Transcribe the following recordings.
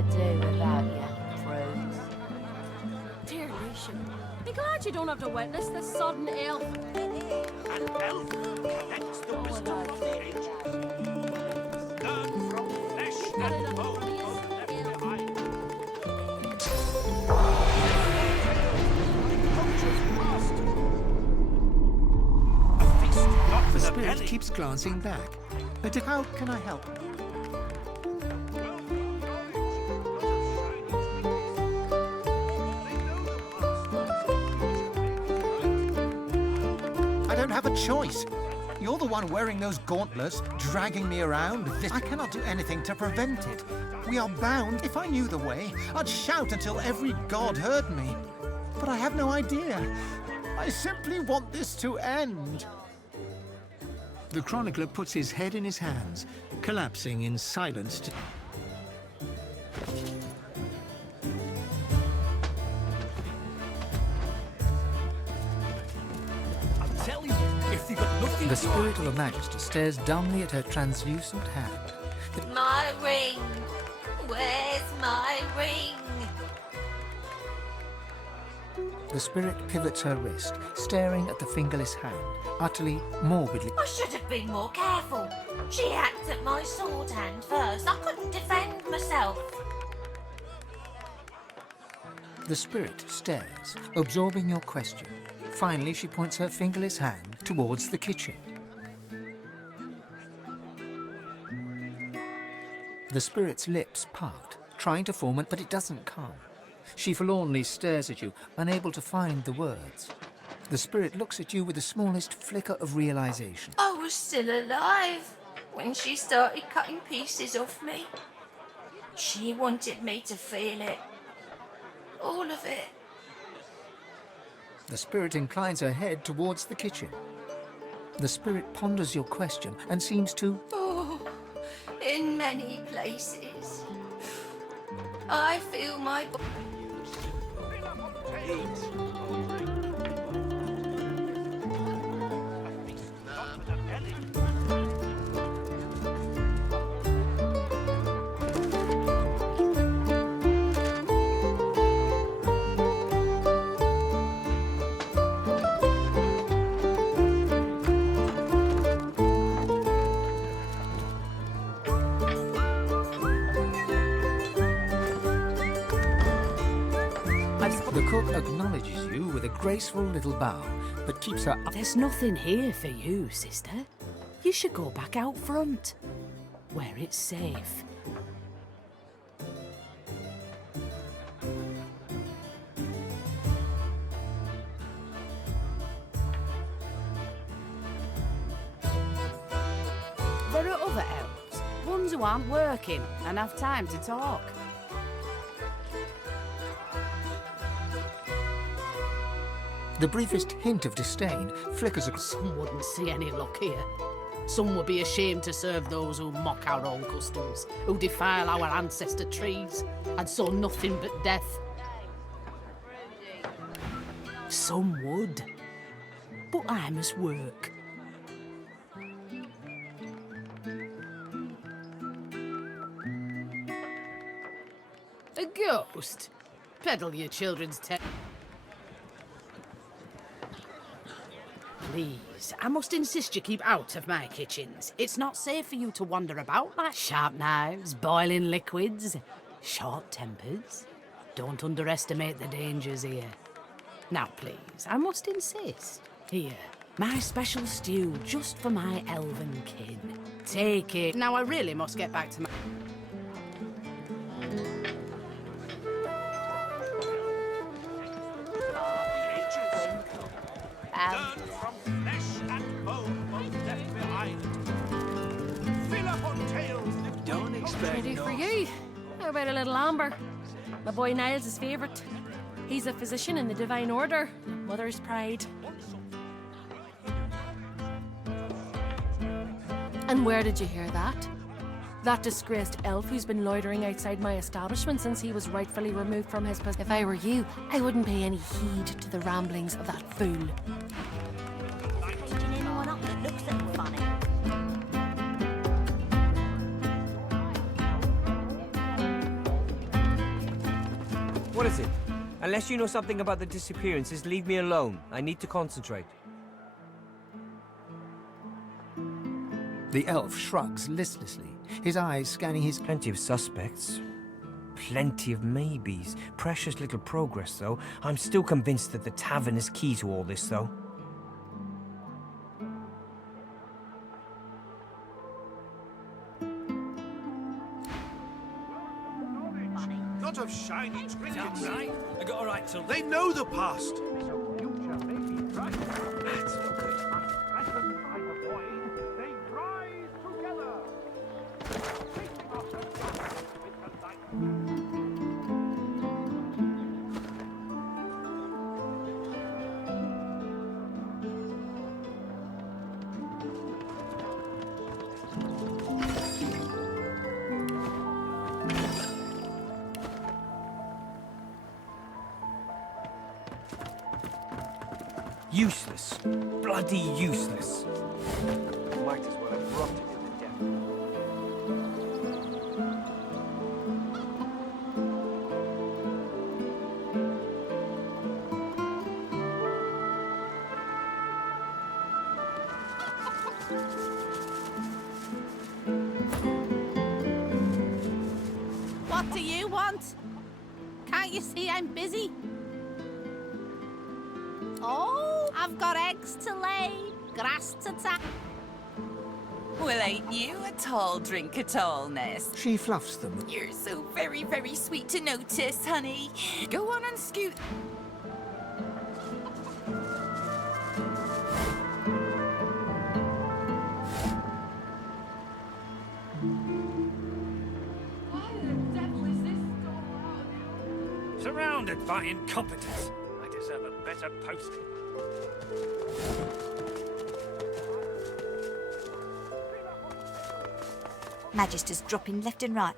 I do without you, prudes? Dear Lucian, be glad you don't have to witness this sudden elf. An elf connects the wisdom of the ancients. Learn from flesh and bone left behind. A feast not for The the spirit belly. keeps glancing back. But how can I help? I don't have a choice. You're the one wearing those gauntlets, dragging me around. I cannot do anything to prevent it. We are bound. If I knew the way, I'd shout until every god heard me. But I have no idea. I simply want this to end. The chronicler puts his head in his hands, collapsing in silence. I'll tell you, if you've got nothing The to spirit of a Magister stares dumbly at her translucent hand. My ring! Where's my ring? The spirit pivots her wrist, staring at the fingerless hand, utterly, morbidly. I should have been more careful. She hacked at my sword hand first. I couldn't defend myself. The spirit stares, absorbing your question. Finally, she points her fingerless hand towards the kitchen. The spirit's lips part, trying to form it, but it doesn't come. She forlornly stares at you, unable to find the words. The spirit looks at you with the smallest flicker of realization. I was still alive when she started cutting pieces off me. She wanted me to feel it. All of it. The spirit inclines her head towards the kitchen. The spirit ponders your question and seems to... Oh, in many places. I feel my... The cook acknowledges you with a graceful little bow, but keeps her up. There's nothing here for you, sister. You should go back out front, where it's safe. There are other elves, ones who aren't working and have time to talk. The briefest hint of disdain flickers across. Some wouldn't see any luck here. Some would be ashamed to serve those who mock our own customs, who defile our ancestor trees, and sow nothing but death. Some would, but I must work. A ghost? Peddle your children's tale. Please, I must insist you keep out of my kitchens. It's not safe for you to wander about like sharp knives, boiling liquids, short tempers. Don't underestimate the dangers here. Now, please, I must insist. Here, my special stew just for my elven kin. Take it. Now, I really must get back to my... Learn from flesh and bone both left behind. Fill up on tales that don't expect. Ready for you? How about a little amber? My boy Niles' is favourite. He's a physician in the Divine Order. Mother's pride. And where did you hear that? That disgraced elf who's been loitering outside my establishment since he was rightfully removed from his position. If I were you, I wouldn't pay any heed to the ramblings of that fool. Picking anyone up that looks a little funny. What is it? Unless you know something about the disappearances, leave me alone. I need to concentrate. The elf shrugs listlessly, his eyes scanning his... Plenty of suspects. Plenty of maybes. Precious little progress, though. I'm still convinced that the tavern is key to all this, though. Not of shiny trinkets. Right? I got a right to... They know the past. That's no good. Threatened by the void, they rise together. Facing off the darkness with the light. Useless. Bloody useless. Might as well have rotted in the devil. What do you want? Can't you see I'm busy? Oh, I've got eggs to lay, grass to tap. Well, ain't you a tall drink of tallness? She fluffs them. You're so very, very sweet to notice, honey. Go on and scoot. Surrounded by incompetence. I deserve a better posting. Magister's dropping left and right.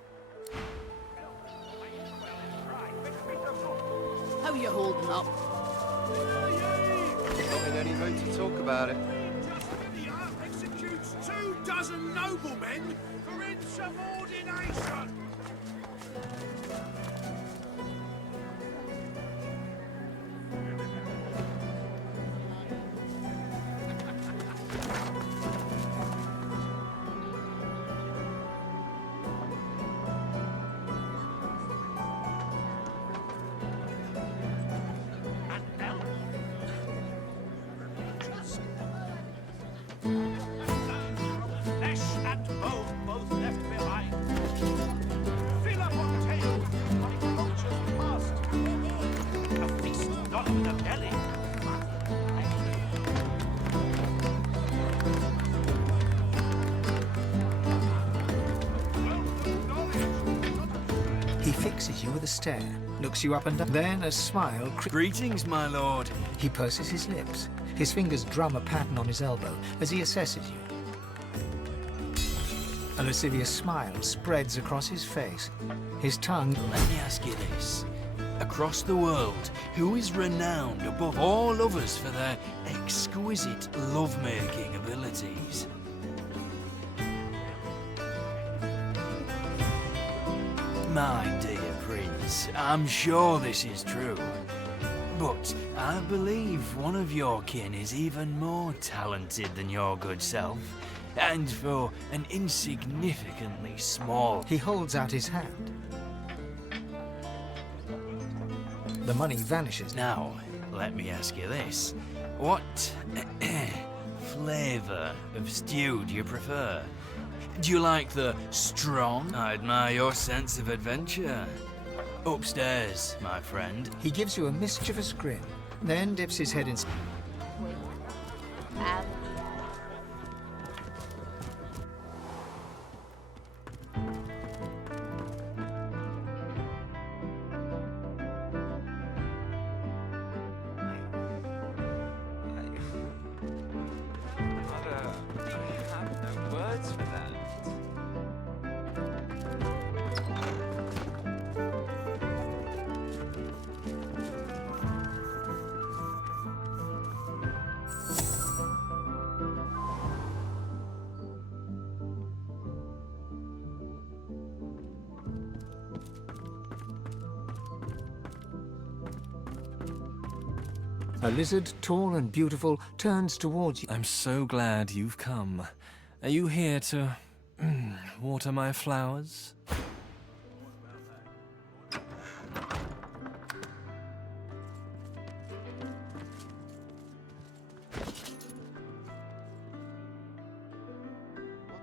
How you holding up? Not in any mood to talk about it. The art executes 24 noblemen for insubordination. Flesh and bone both left behind. Fill up on tales of cultures past. A feast not in the belly. He fixes you with a stare, looks you up and down, then a smile... Greetings, my lord. He purses his lips. His fingers drum a pattern on his elbow as he assesses you. A lascivious smile spreads across his face. His tongue... Let me ask you this. Across the world, who is renowned above all others for their exquisite love-making abilities? My dear prince, I'm sure this is true. But I believe one of your kin is even more talented than your good self. And for an insignificantly small... He holds out his hand. The money vanishes. Now, let me ask you this. What flavour of stew do you prefer? Do you like the strong? I admire your sense of adventure. Upstairs, my friend. He gives you a mischievous grin, then dips his head in... I have no words for that. A lizard, tall and beautiful, turns towards you. I'm so glad you've come. Are you here to water my flowers?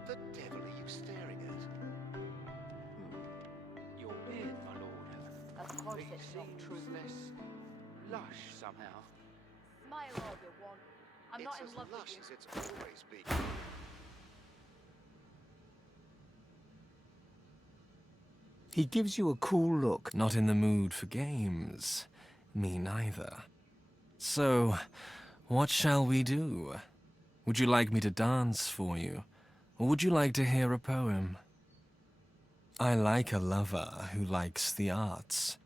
What the devil are you staring at? Your beard, my lord. Of course It it's not seems true. less lush somehow. Smile all you want. I'm not It's in as love lush with you. as it's always been. He gives you a cool look. Not in the mood for games. Me neither. So, what shall we do? Would you like me to dance for you? Or would you like to hear a poem? I like a lover who likes the arts.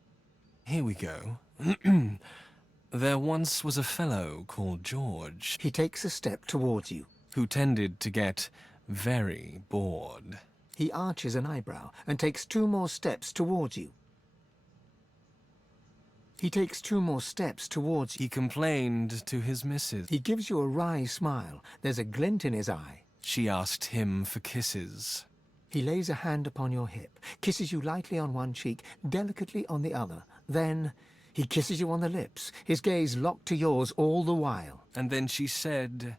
Here we go. There once was a fellow called George. He takes a step towards you. Who tended to get very bored. He arches an eyebrow and takes 2 more steps towards you. He takes 2 more steps towards you. He complained to his missus. He gives you a wry smile. There's a glint in his eye. She asked him for kisses. He lays a hand upon your hip, kisses you lightly on one cheek, delicately on the other. Then he kisses you on the lips, his gaze locked to yours all the while. And then she said,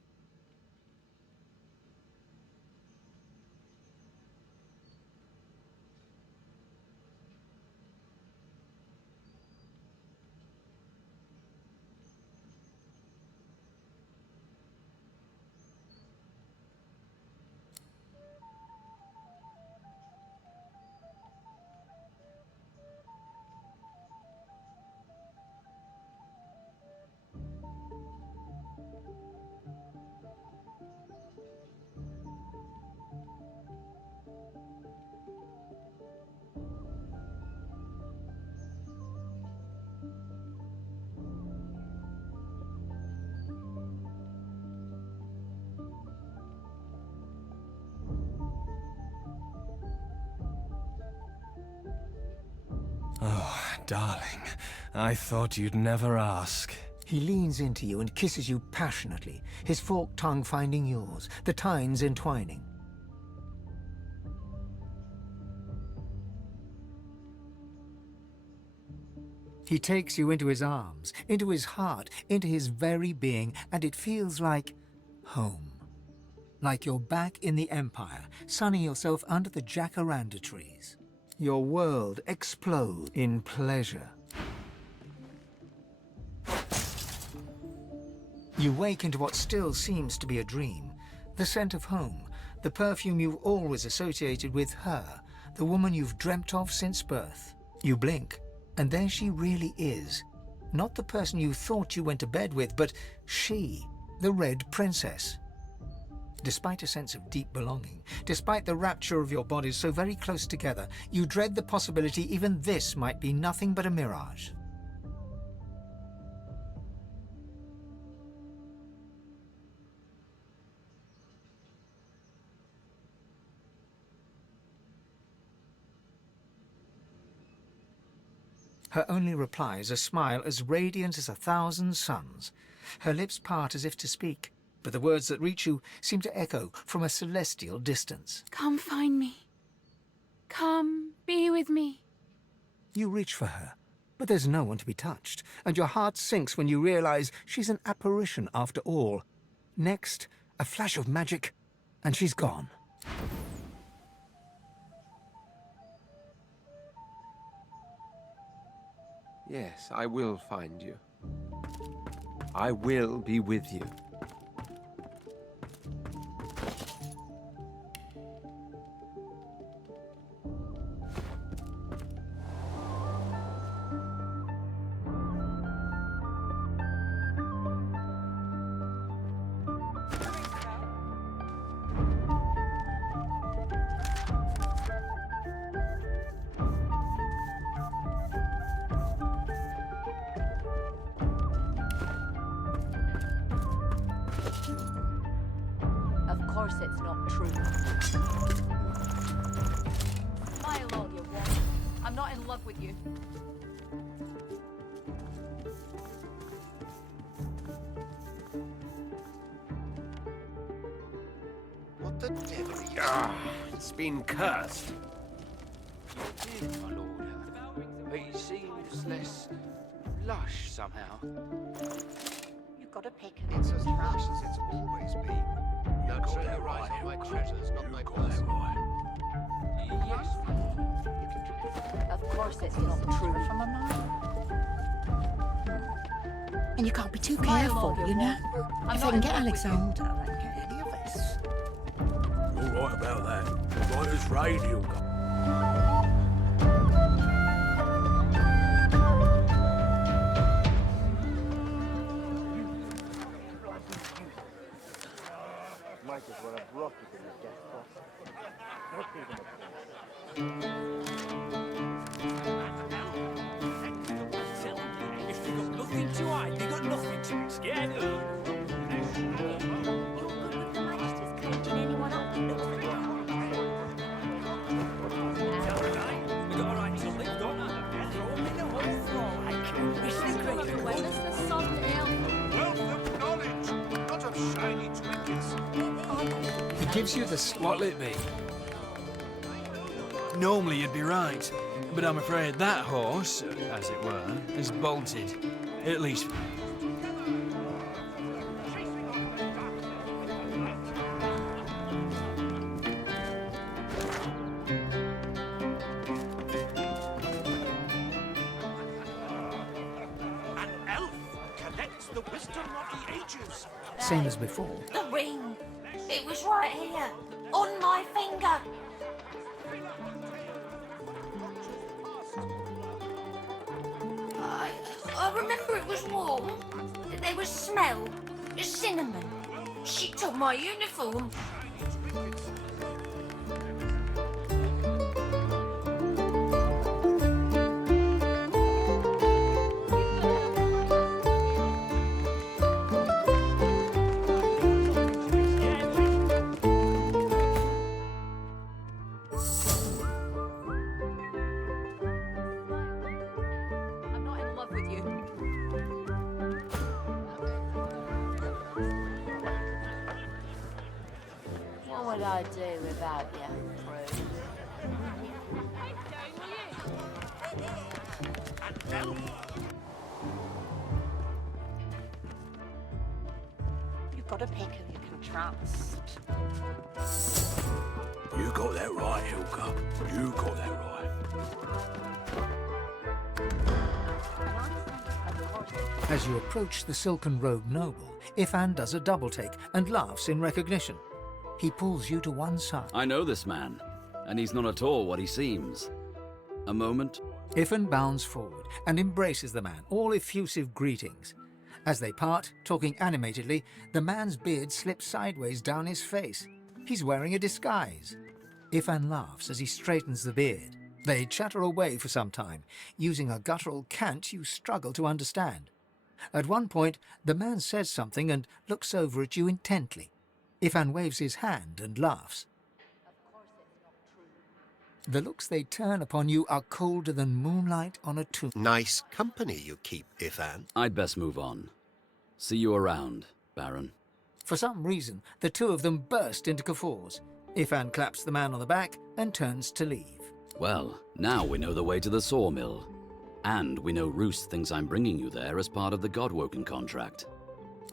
"Oh, darling, I thought you'd never ask." He leans into you and kisses you passionately, his forked tongue finding yours, the tines entwining. He takes you into his arms, into his heart, into his very being, and it feels like home. Like you're back in the Empire, sunning yourself under the jacaranda trees. Your world explodes in pleasure. You wake into what still seems to be a dream. The scent of home, the perfume you've always associated with her, the woman you've dreamt of since birth. You blink, and there she really is. Not the person you thought you went to bed with, but she, the Red Princess. Despite a sense of deep belonging, despite the rapture of your bodies so very close together, you dread the possibility even this might be nothing but a mirage. Her only reply is a smile as radiant as 1,000 suns. Her lips part as if to speak, but the words that reach you seem to echo from a celestial distance. Come find me. Come, be with me. You reach for her, but there's no one to be touched, and your heart sinks when you realize she's an apparition after all. Next, a flash of magic, and she's gone. Yes, I will find you. I will be with you. Of course it's not true. Smile all you want. I'm not in love with you. What the devil are you? Ah, it's been cursed. You did, my lord. But he seems less lush somehow. You've got to pick It's as lush as it's always been. Now turn your eyes on my treasures, not my person. Yes. Of course it's not true from a mile. And you can't be too careful, you know? If I can get Alexander, I can get any of us. You're right about that. Right as radio goes. Might as well have rocket in the death box. Not even If you got nothing to hide, you got nothing to be scared of. You're good with the Majesty's caging anyone up that looks for you. We got a right to live, don't we? Throw me the whole floor like When is the sun elf? wealth of knowledge, not of shiny trinkets. He gives you the What'll it be? Normally you'd be right, but I'm afraid that horse, as it were, is bolted. At least. An elf connects the wisdom of the ages. same as before. The ring. It was right here, on my finger. I remember it was warm. There was smell, cinnamon. She took my uniform. I'm not in love with you. What would I do without you, Prue? You've got to pick who you can trust. You got that right, Hillcup. You got that right. As you approach the silken-robed noble, Ifan does a double-take and laughs in recognition. He pulls you to one side. I know this man, and he's not at all what he seems. A moment. Ifan bounds forward and embraces the man, all effusive greetings. As they part, talking animatedly, the man's beard slips sideways down his face. He's wearing a disguise. Ifan laughs as he straightens the beard. They chatter away for some time, using a guttural cant you struggle to understand. At one point, the man says something and looks over at you intently. Ifan waves his hand and laughs. The looks they turn upon you are colder than moonlight on a tomb. Nice company you keep, Ifan. I'd best move on. See you around, Baron. For some reason, the two of them burst into guffaws. Ifan claps the man on the back and turns to leave. Well, now we know the way to the sawmill. And we know Roost thinks I'm bringing you there as part of the Godwoken contract.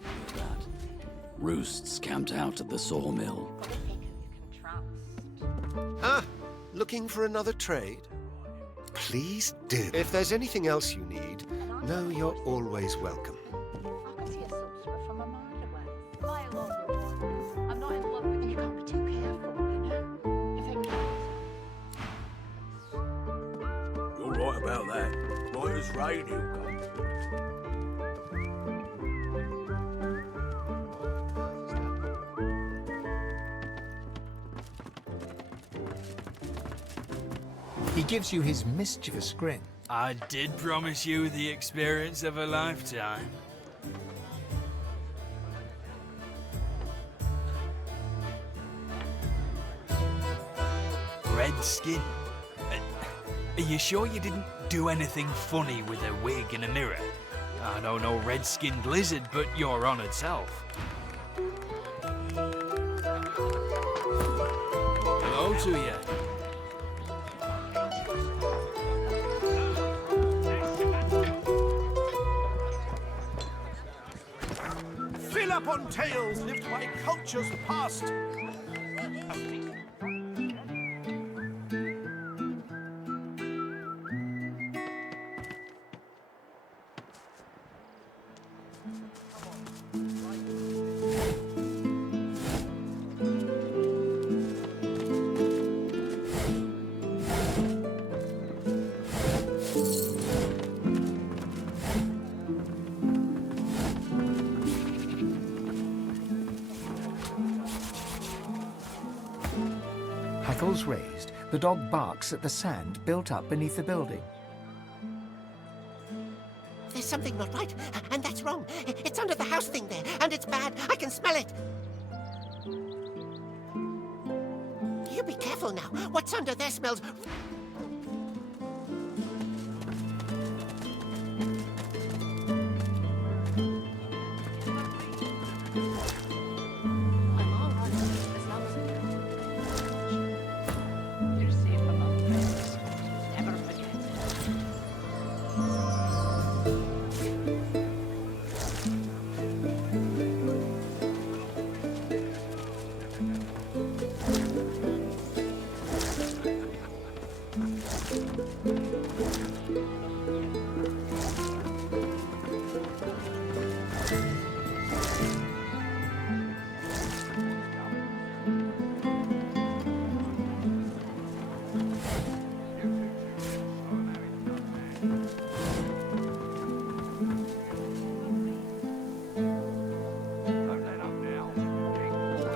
Who's that? Roost's camped out at the sawmill. Ah, looking for another trade? Please do. If there's anything else you need, know you're always welcome. I can see a sorcerer from a mile away. Fly along, you I'm not in love with you. You can't be too careful, you know? If it You're right about that. Right as radio goes. He gives you his mischievous grin. I did promise you the experience of a lifetime. Red skin. Are you sure you didn't do anything funny with a wig and a mirror? I know no red-skinned lizard, but your honoured self. Hello to you. Fill up on tales lived by cultures past. Hackles raised, the dog barks at the sand built up beneath the building. There's something not right, and that's wrong. It's under the house thing there, and it's bad. I can smell it. You be careful now. What's under there smells...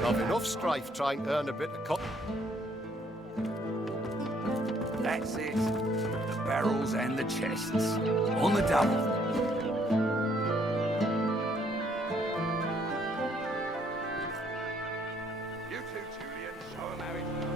I've enough strife trying to earn a bit of That's it. The barrels and the chests. On the double. You two, Julian, show 'em how it's done.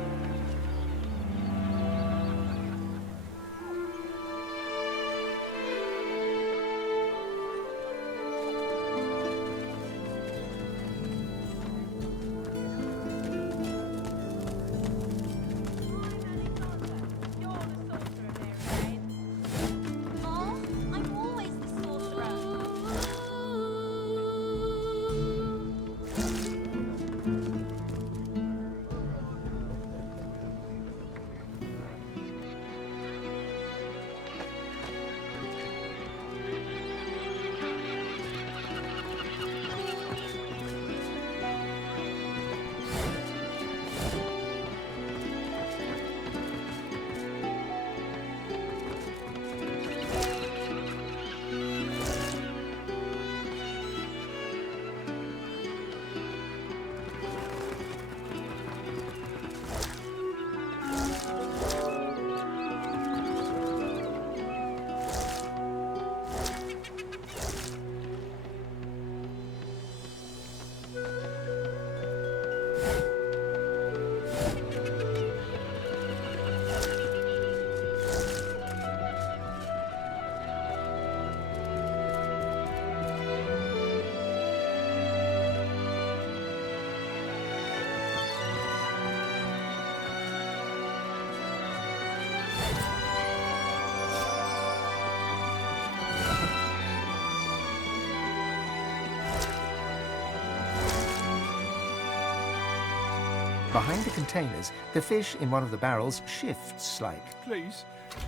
Behind the containers, the fish in one of the barrels shifts like... Please,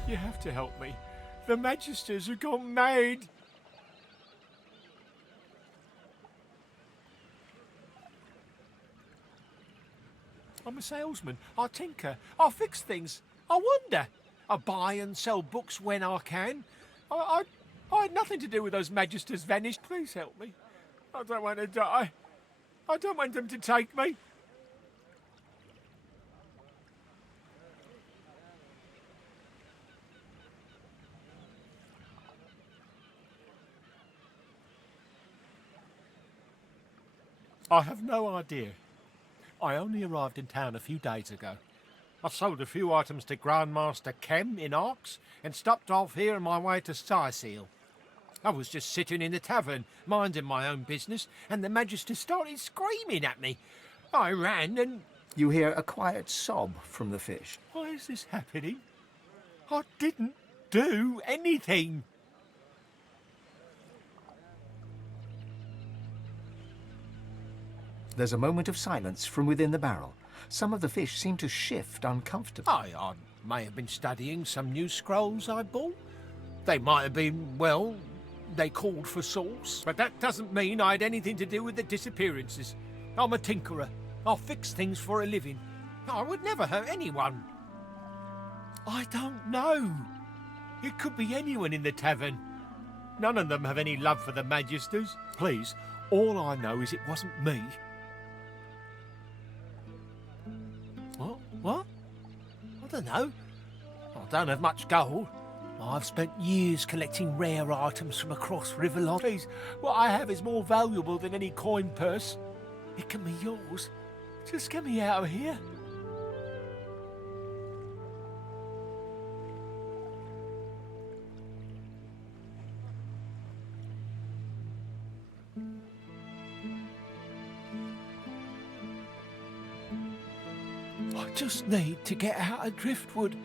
you have to help me. The Magisters have gone mad. I'm a salesman. I tinker. I fix things. I wonder. I buy and sell books when I can. I had nothing to do with those Magisters vanished. Please help me. I don't want to die. I don't want them to take me. I have no idea. I only arrived in town a few days ago. I sold a few items to Grandmaster Kem in Arx and stopped off here on my way to Skyseal. I was just sitting in the tavern, minding my own business, and the Magister started screaming at me. I ran and... You hear a quiet sob from the fish. Why is this happening? I didn't do anything. There's a moment of silence from within the barrel. Some of the fish seem to shift uncomfortably. I may have been studying some new scrolls I bought. They might have been, well, they called for sauce. But that doesn't mean I had anything to do with the disappearances. I'm a tinkerer. I fix things for a living. I would never hurt anyone. I don't know. It could be anyone in the tavern. None of them have any love for the Magisters. Please, all I know is it wasn't me. What? I don't know. I don't have much gold. I've spent years collecting rare items from across Riverline. Please, what I have is more valuable than any coin purse. It can be yours. Just get me out of here. I just need to get out of Driftwood.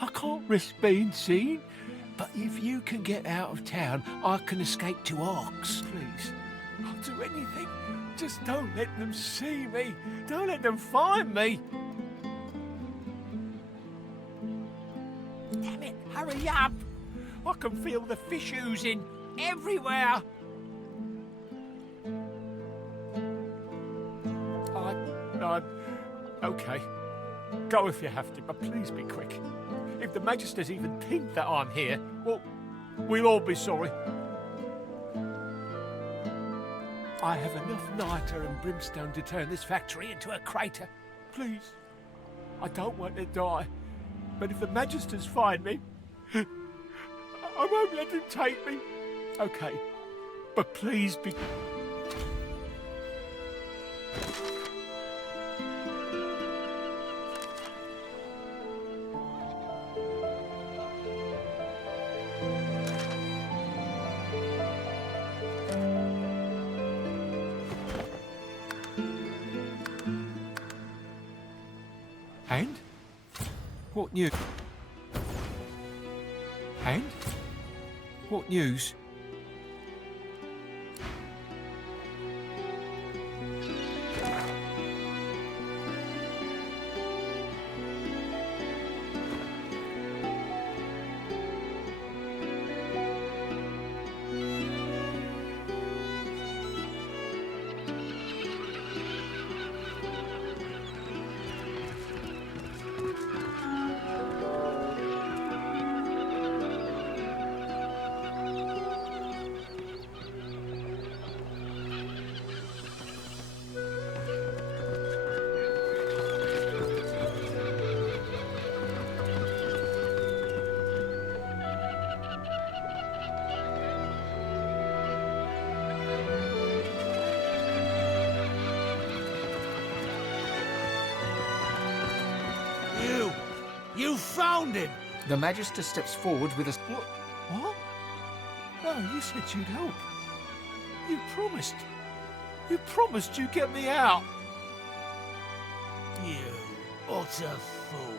I can't risk being seen. But if you can get out of town, I can escape to Arks. Please, I'll do anything. Just don't let them see me. Don't let them find me. Damn it, hurry up. I can feel the fish oozing everywhere. Okay. Go if you have to, but please be quick. If the Magisters even think that I'm here, well, we'll all be sorry. I have enough niter and brimstone to turn this factory into a crater. Please. I don't want to die. But if the Magisters find me, I won't let them take me. Okay. But please be... And? What news? And? What news? You found him! The Magister steps forward with a... What? No, you said you'd help. You promised. You promised you'd get me out. You utter fool.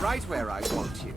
Right where I want you.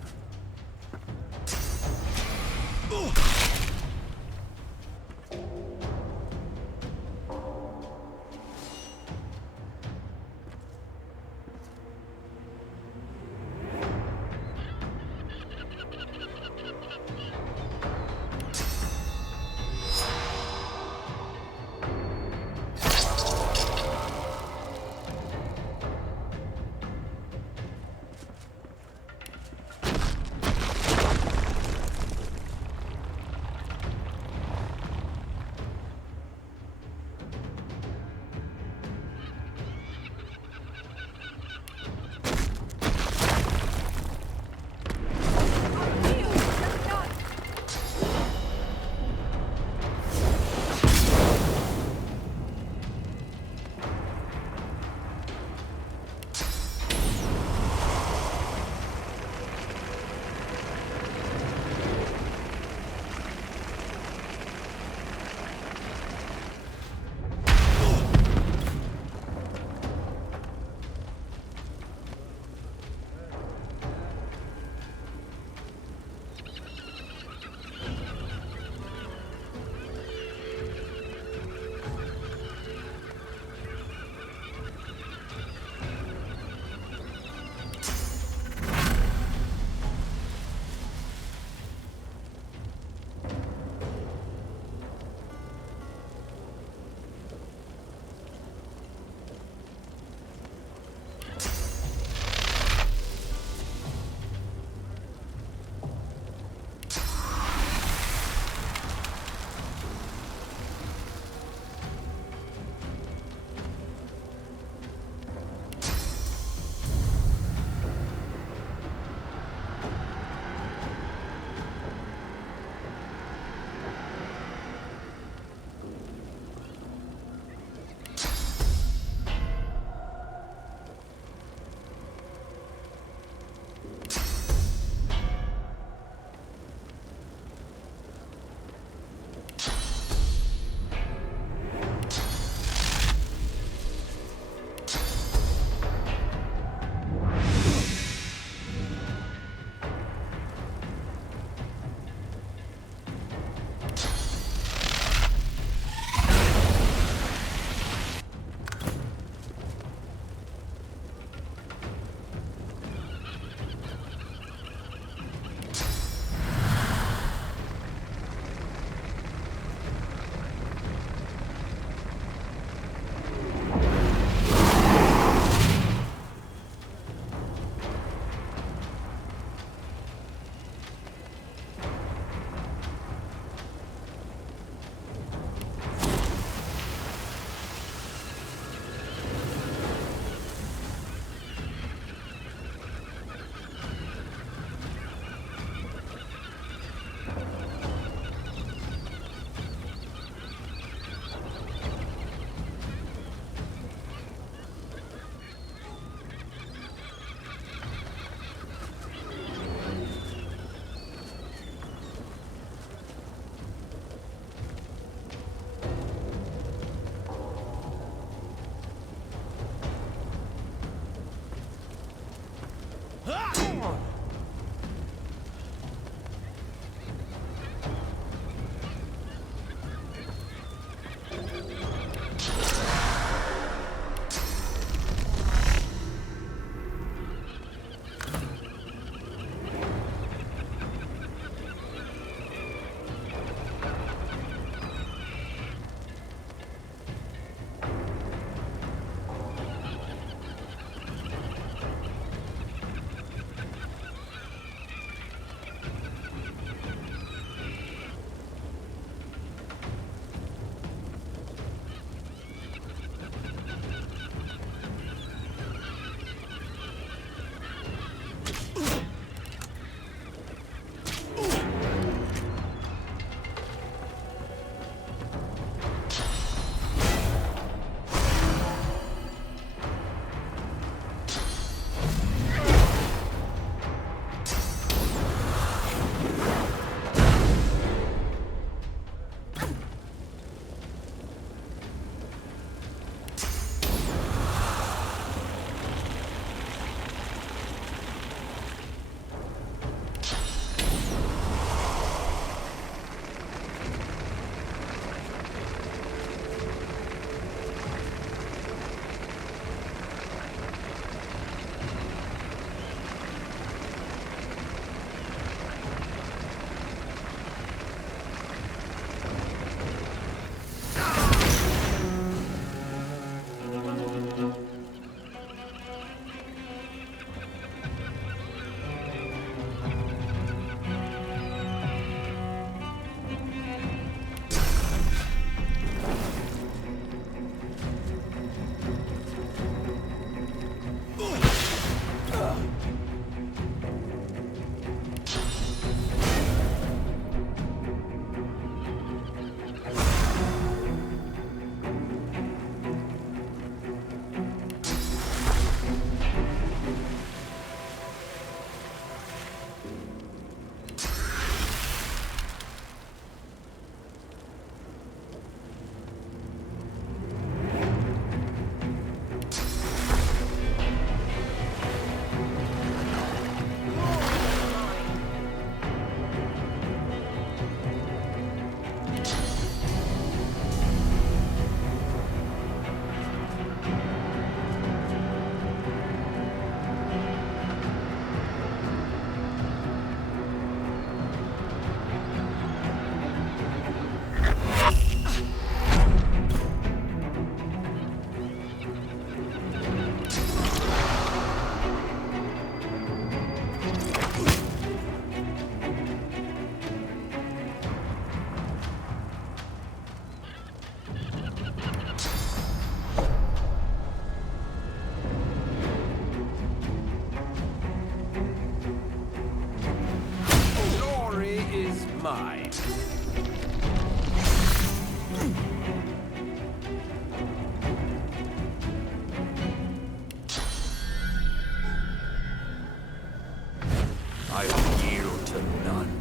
I will yield to none.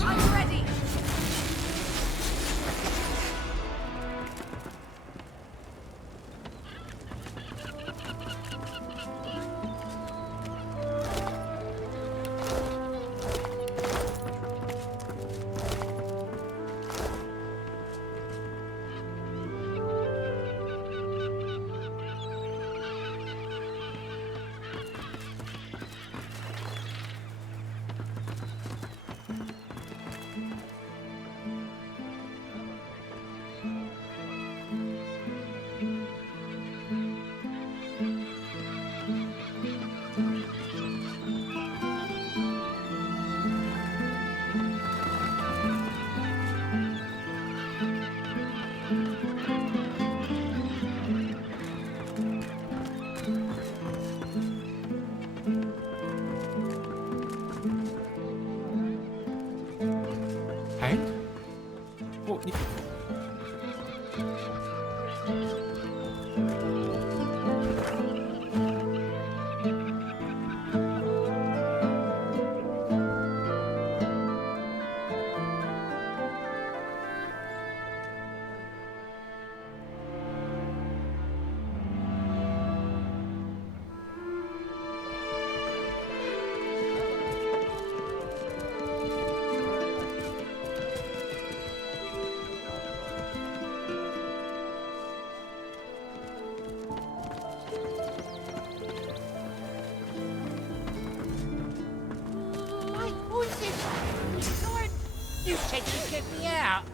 I'm ready. And? What? My voices! Lord, you said you'd get me out.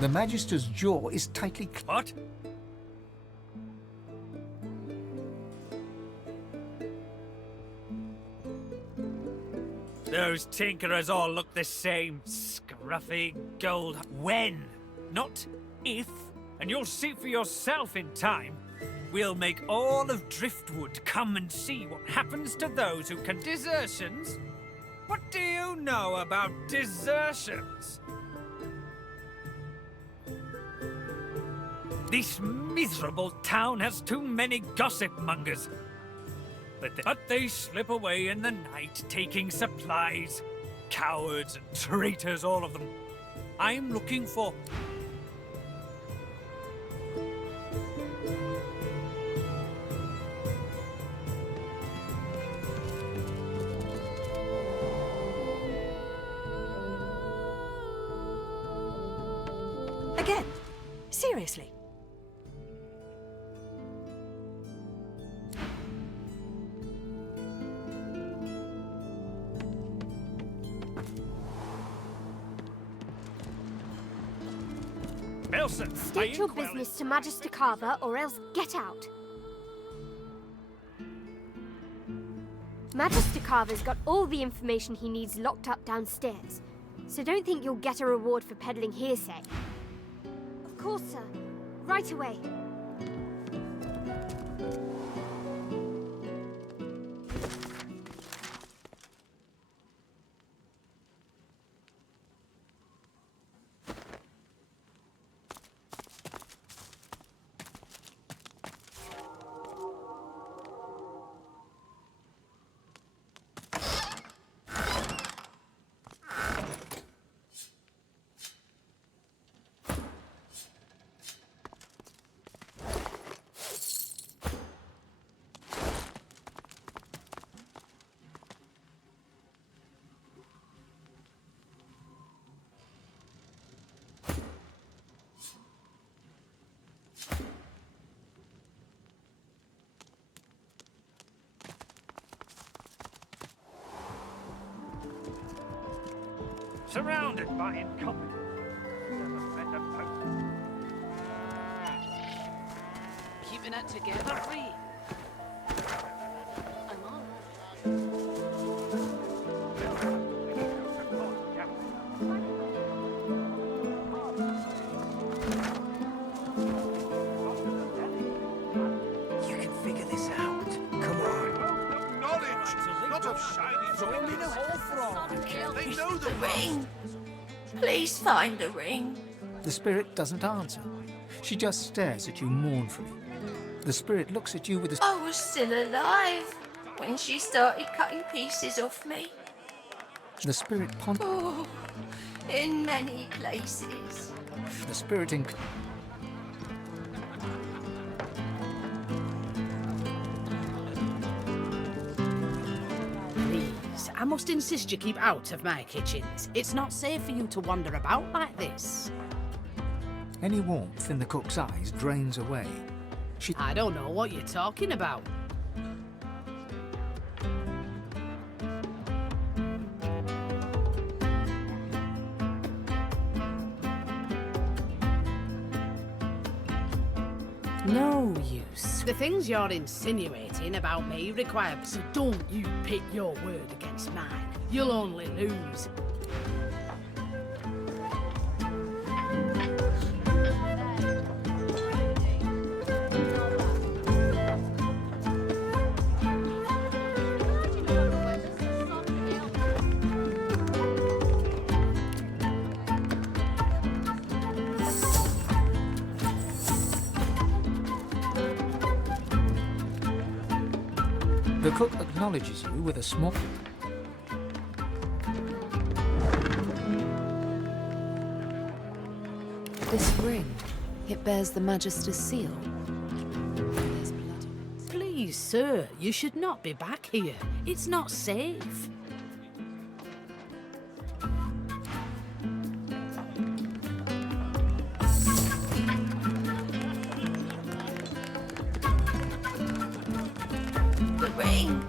The Magister's jaw is tightly... What? Those tinkerers all look the same. Scruffy gold. When? Not if. And you'll see for yourself in time. We'll make all of Driftwood come and see what happens to those who can... Desertions? What do you know about desertions? This miserable town has too many gossip mongers. But they slip away in the night, taking supplies. Cowards and traitors, all of them. I'm looking for... Seriously. Milson, State your business to Magister Carver or else get out. Magister Carver's got all the information he needs locked up downstairs, so don't think you'll get a reward for peddling hearsay. Of course, sir. Right away. Surrounded by incompetence. Keeping it together, free. I'm on. You can figure this out. Come on. Knowledge, not of shiny toys. They know the ring. Please find the ring. The spirit doesn't answer. She just stares at you mournfully. The spirit looks at you with a... I was still alive when she started cutting pieces off me. The spirit Oh, in many places. The spirit in... Please, I must insist you keep out of my kitchens. It's not safe for you to wander about like this. Any warmth in the cook's eyes drains away. I don't know what you're talking about. No use. The things you're insinuating about me require... So don't you pit your word against mine. You'll only lose. The cook acknowledges you with a small... This ring, it bears the Magister's seal. Please, sir, you should not be back here. It's not safe. The ring.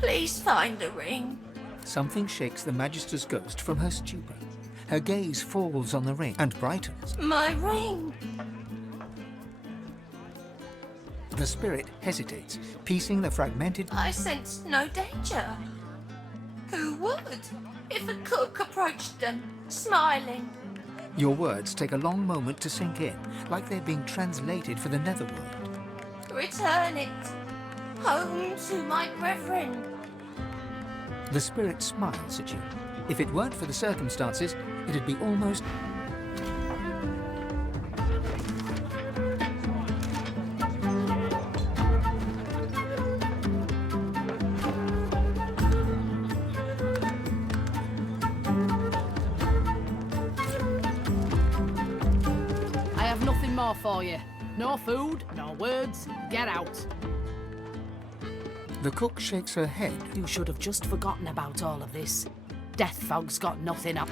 Please find the ring. Something shakes the Magister's ghost from her stupor. Her gaze falls on the ring and brightens. My ring. The spirit hesitates, piecing the fragmented... I sensed no danger. Who would? If a cook approached them, smiling. Your words take a long moment to sink in, like they're being translated for the netherworld. Return it. Home to my brethren. The spirit smiles at you. If it weren't for the circumstances, it'd be almost... I have nothing more for you. No food, no words. Get out. The cook shakes her head. You should have just forgotten about all of this. Death fog's got nothing up.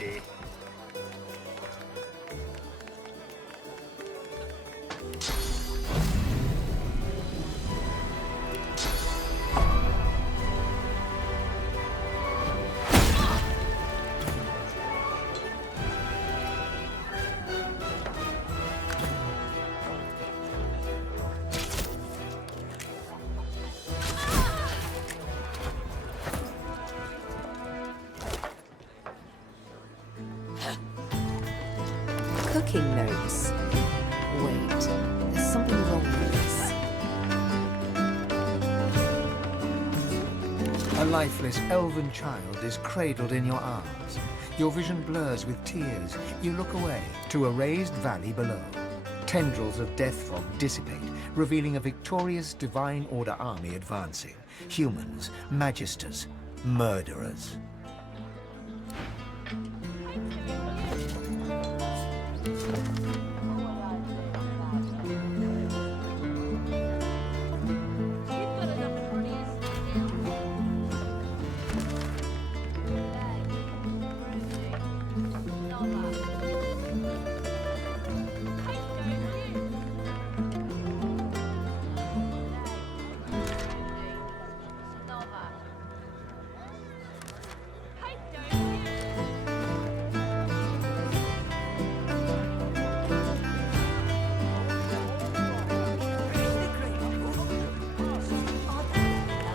ready. Cooking notes. Wait, there's something wrong with this. A lifeless elven child is cradled in your arms. Your vision blurs with tears. You look away to a raised valley below. Tendrils of death fog dissipate, revealing a victorious Divine Order army advancing. Humans, magisters, murderers.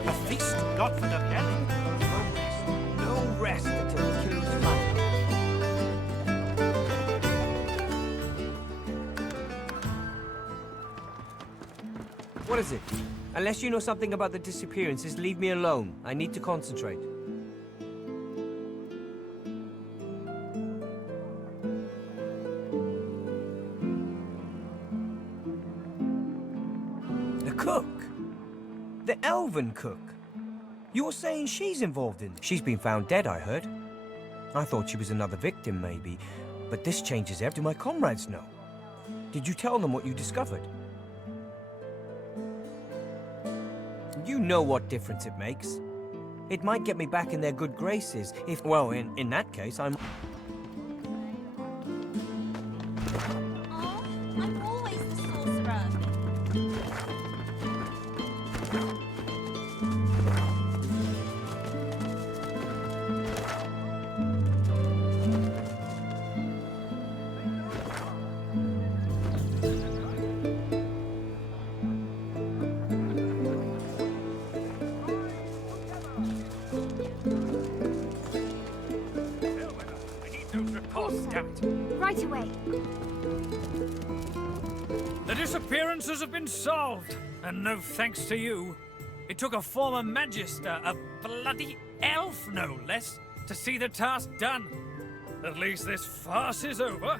A feast not for the belly. No rest until the kill's done. What is it? Unless you know something about the disappearances, leave me alone. I need to concentrate. The cook? The elven cook? You're saying she's involved in this? She's been found dead, I heard. I thought she was another victim, maybe. But this changes everything. Do my comrades know? Did you tell them what you discovered? You know what difference it makes. It might get me back in their good graces if, well, in that case, I'm... I'm always the sorcerer. Right away. The disappearances have been solved, and no thanks to you. It took a former magister, a bloody elf no less, to see the task done. At least this farce is over.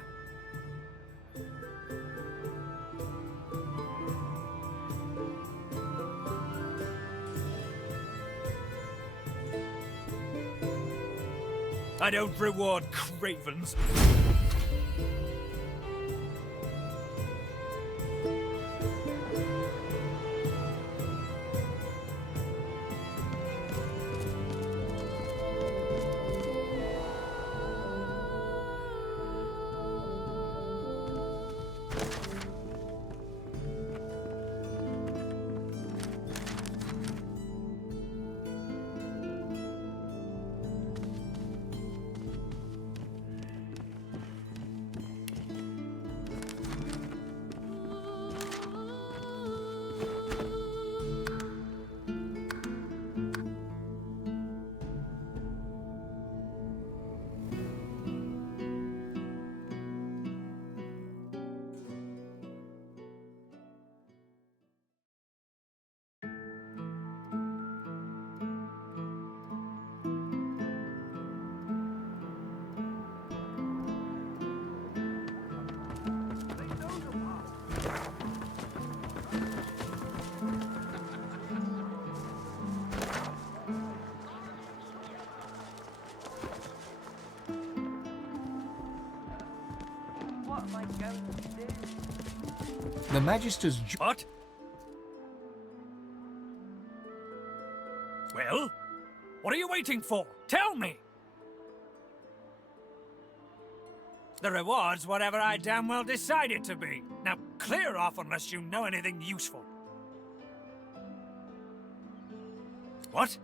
I don't reward cravens. The Magister's... What? Well? What are you waiting for? Tell me! The reward's whatever I damn well decide it to be. Now clear off unless you know anything useful. What?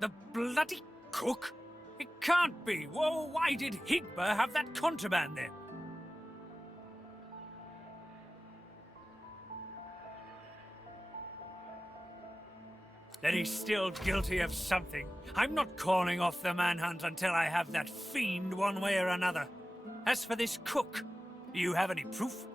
The bloody cook? It can't be. Whoa, why did Higba have that contraband then? That he's still guilty of something. I'm not calling off the manhunt until I have that fiend one way or another. As for this cook, do you have any proof?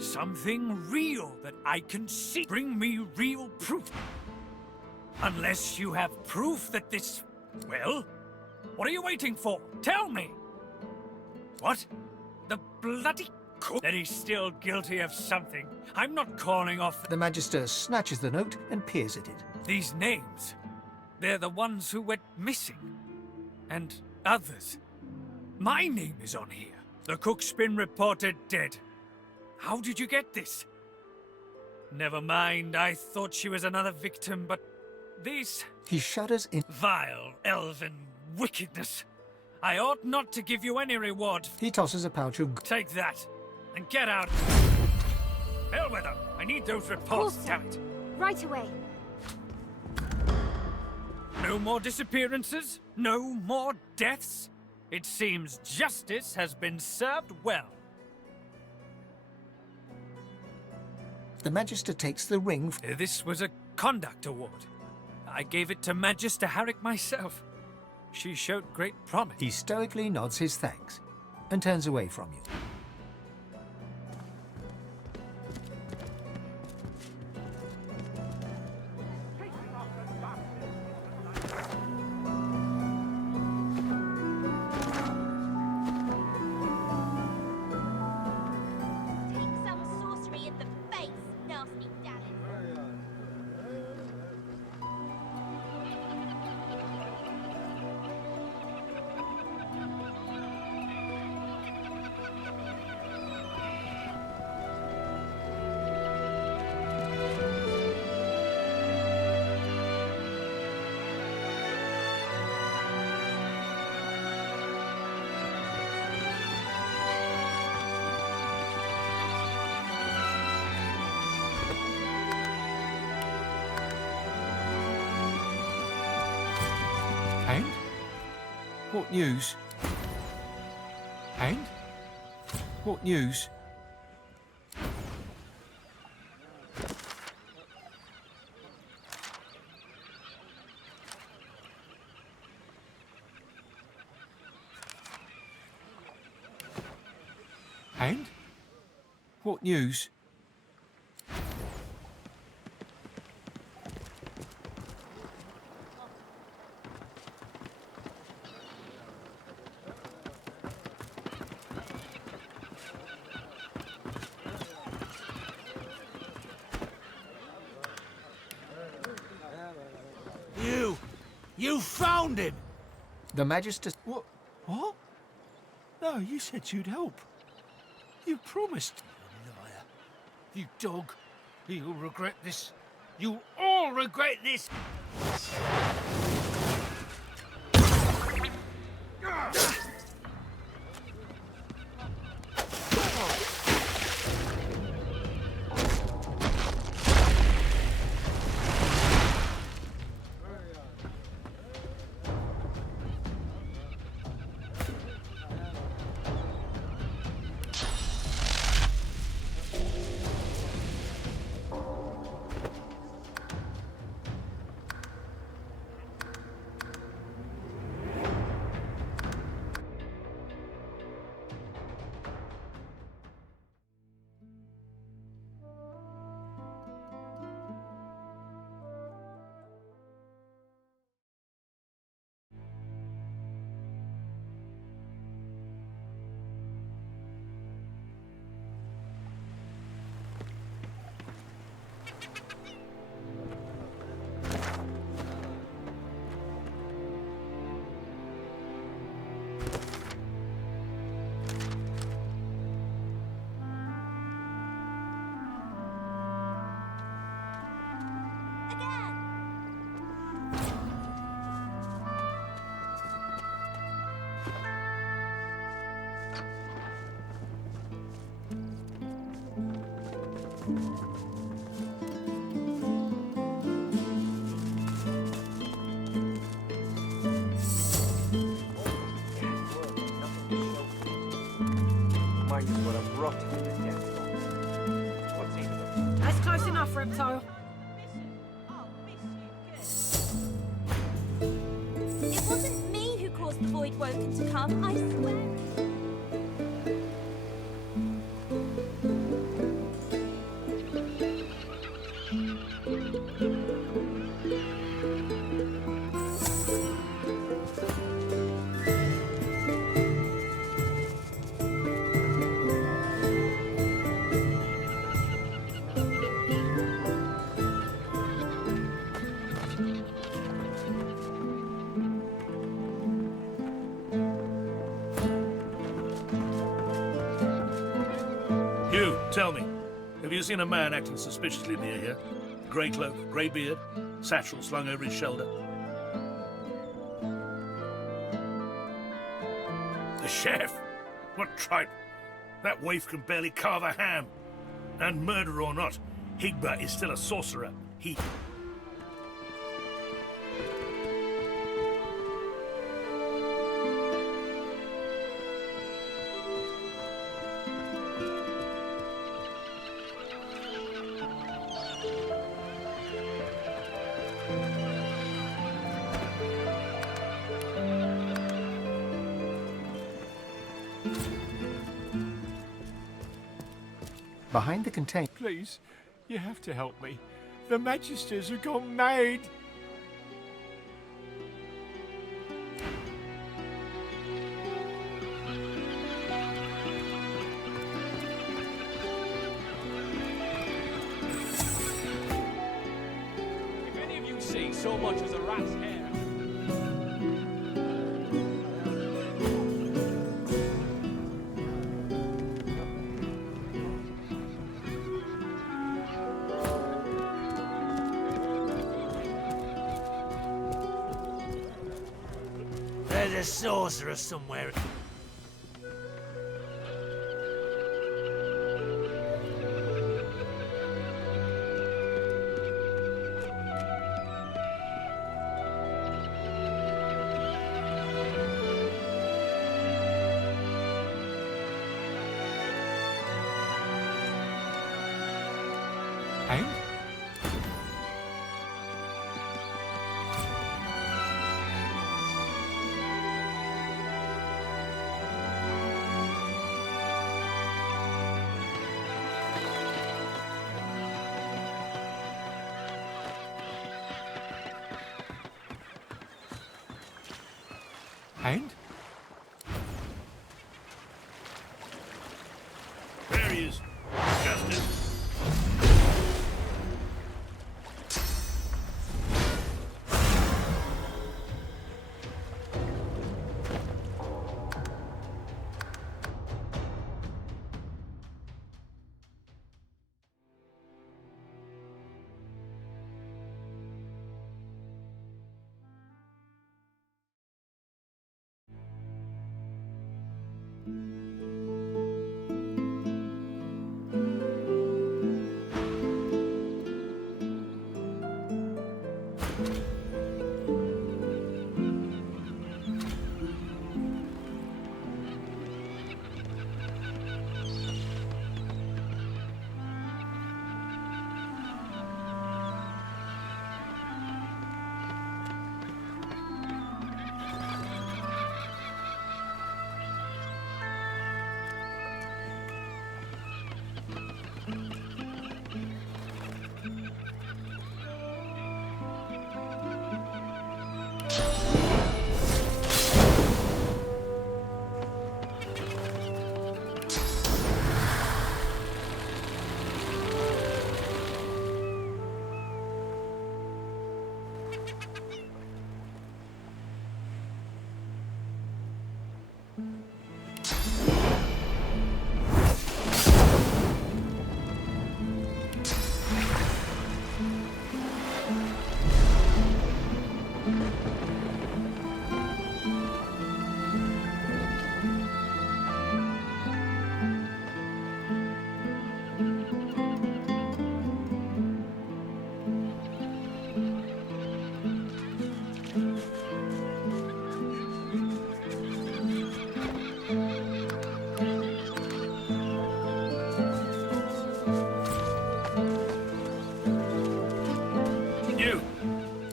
Something real that I can see. Bring me real proof. Unless you have proof that this... Well, what are you waiting for? Tell me! What? The bloody cook? That he's still guilty of something. I'm not calling off... The Magister snatches the note and peers at it. These names, they're the ones who went missing. And others. My name is on here. The cook's been reported dead. How did you get this? Never mind, I thought she was another victim, but these... He shudders in... Vile elven wickedness. I ought not to give you any reward. He tosses a pouch of... Take that, and get out. Hell with them. I need those reports, damn it. Right away. No more disappearances? No more deaths? It seems justice has been served well. The Magister takes the ring... This was a conduct award. I gave it to Magister Harrick myself. She showed great promise. He stoically nods his thanks and turns away from you. And? What news? And? What news? And? What news? You found him! The Magister... What? What? No, you said you'd help. You promised. You liar. You dog. You'll regret this. You'll all regret this. Might as well have rotted in the death box. What's he? That's close enough, Reptile. It wasn't me who caused the Void Woken to come, I swear. You, tell me, have you seen a man acting suspiciously near here? Grey cloak, grey beard, satchel slung over his shoulder. The chef? What tripe? That waif can barely carve a ham. And murder or not, Higba is still a sorcerer. He... Behind the container. Please, you have to help me. The Magisters have gone mad. If any of you see so much as a rat's hair... There's a sorcerer somewhere. And? And? There he is. Justice.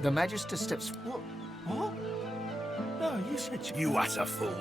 The Magister steps... What? No, you said You utter fool.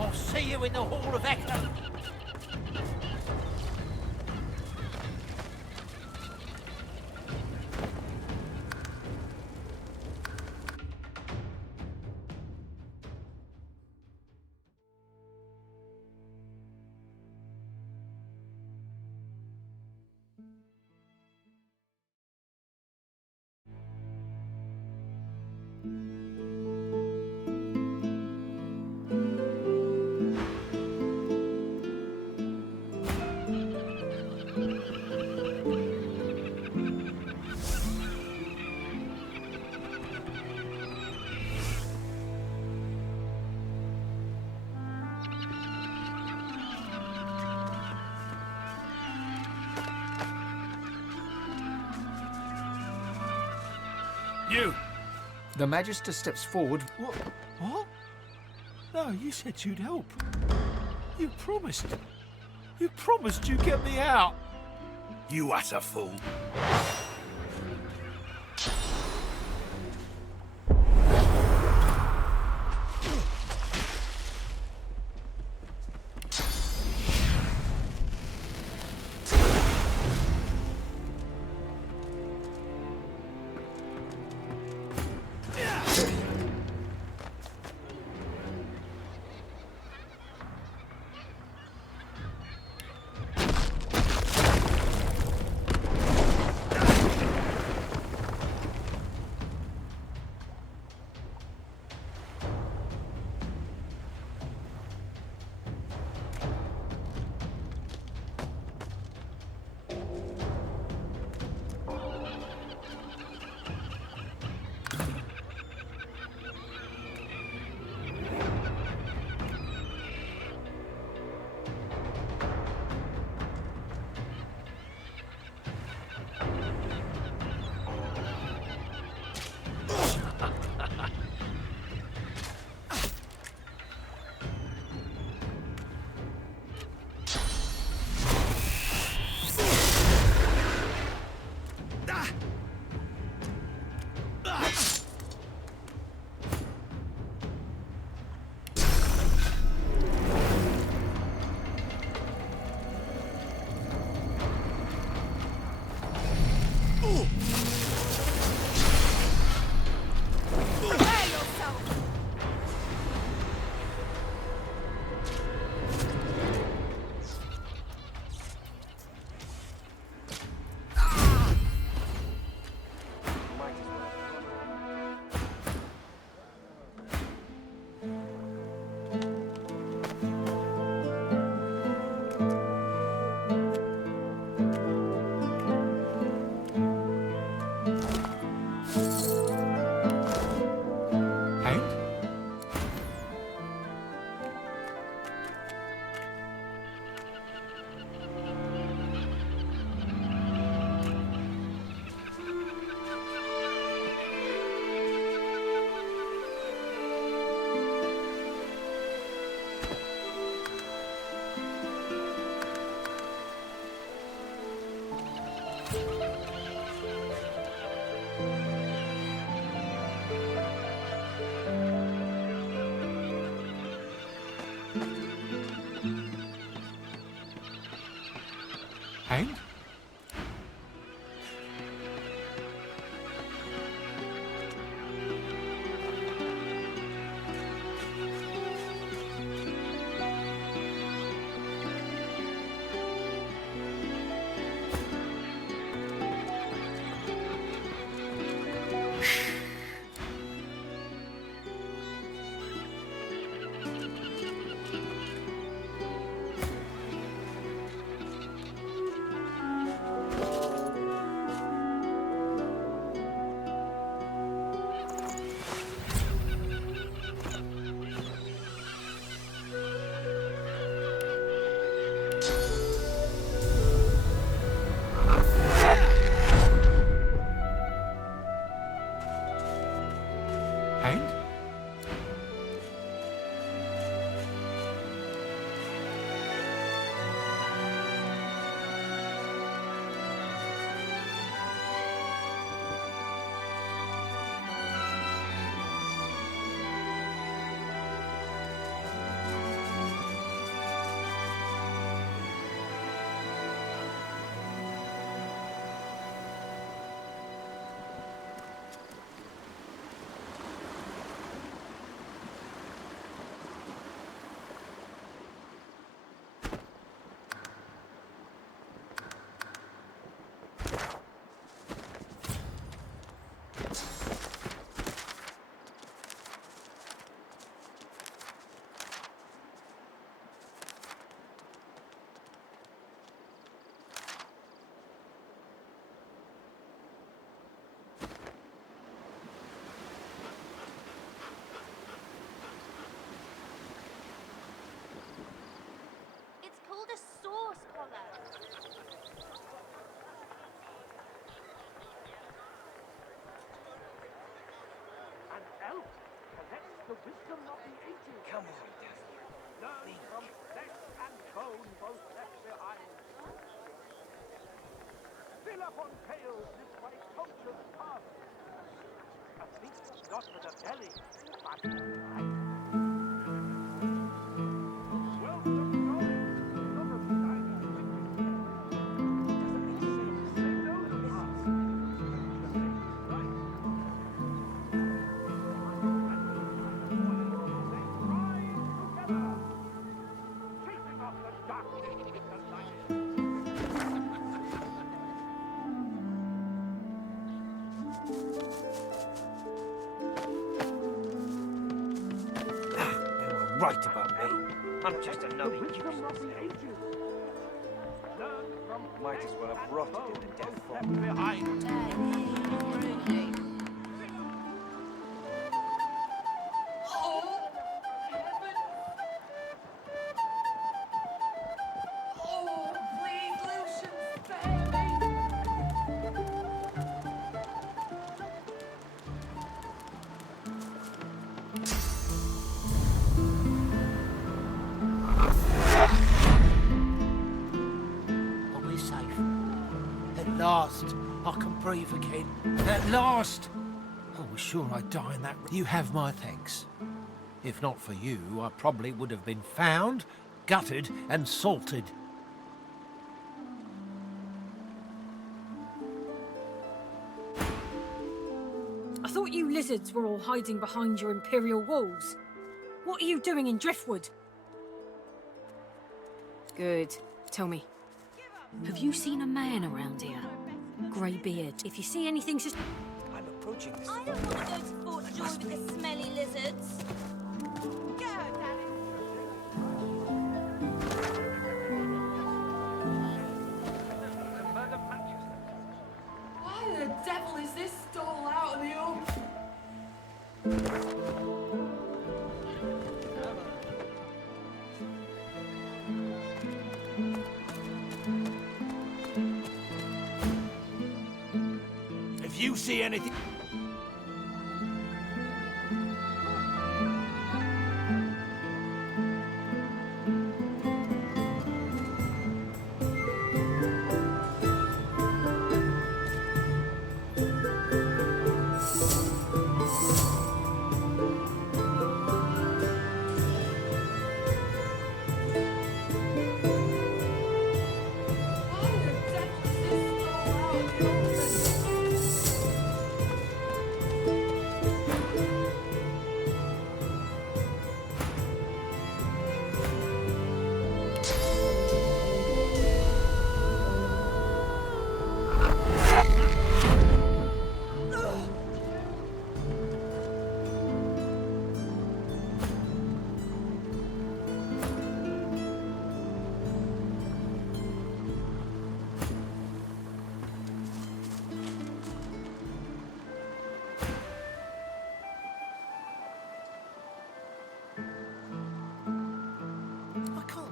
I'll see you in the Hall of Echo. You! The Magister steps forward. What? No, you said you'd help. You promised. You promised you'd get me out. You utter fool. And? Come on, From flesh and bone both left behind. Fill up on tales this way cultures pass. A feast not for the belly, but for the mind. Welcome, stories, not of diner. They know the past. Keeping off the darkness with the light. They were right about me. I'm just another useless. Might as well have rotted in the death bomb. Oh, please, Lucian, spare me! Are we safe? At last, I can breathe again. At last! I was sure I'd die in that... You have my thanks. If not for you, I probably would have been found, gutted, and salted. I thought you lizards were all hiding behind your imperial walls. What are you doing in Driftwood? Good. Tell me, have you seen a man around here? Grey beard. If you see anything just... I'm approaching this. I don't want to go to Fort Joy with the smelly lizards. Why the devil is this stall out in the open? If you see anything...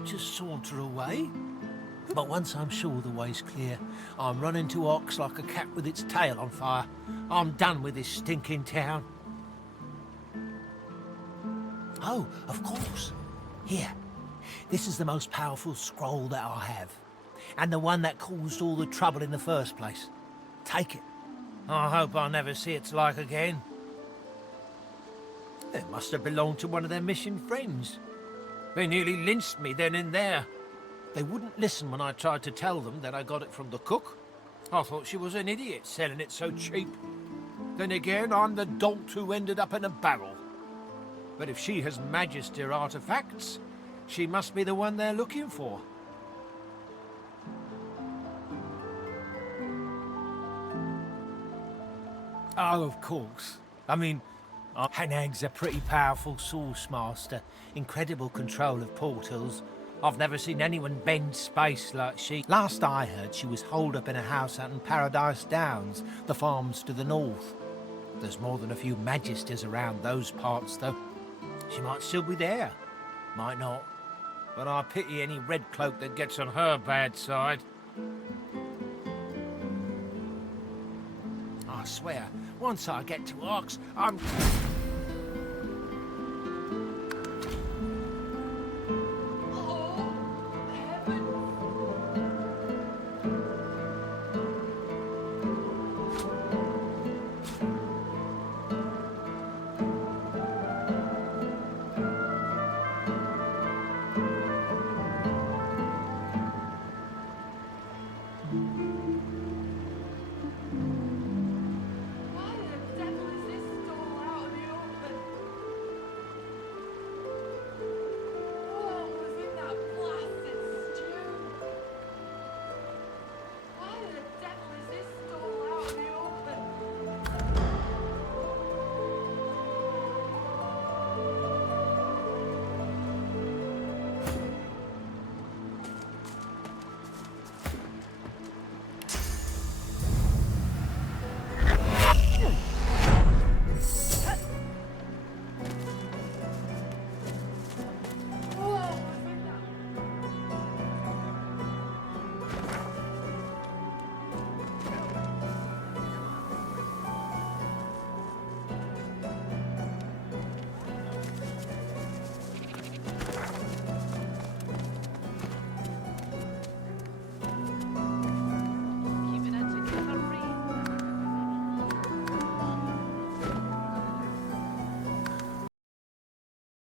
Just saunter away. But once I'm sure the way's clear, I'm running to Ox like a cat with its tail on fire. I'm done with this stinking town. Oh, of course. Here. This is the most powerful scroll that I have. And the one that caused all the trouble in the first place. Take it. I hope I never see its like again. It must have belonged to one of their mission friends. They nearly lynched me then and there. They wouldn't listen when I tried to tell them that I got it from the cook. I thought she was an idiot selling it so cheap. Then again, I'm the dolt who ended up in a barrel. But if she has Magister artifacts, she must be the one they're looking for. Oh, of course. I mean, Hanag's a pretty powerful source master, incredible control of portals. I've never seen anyone bend space like she. Last I heard, she was holed up in a house out in Paradise Downs, the farms to the north. There's more than a few Magisters around those parts, though. She might still be there, might not. But I pity any red cloak that gets on her bad side. I swear, once I get to Ox, I'm...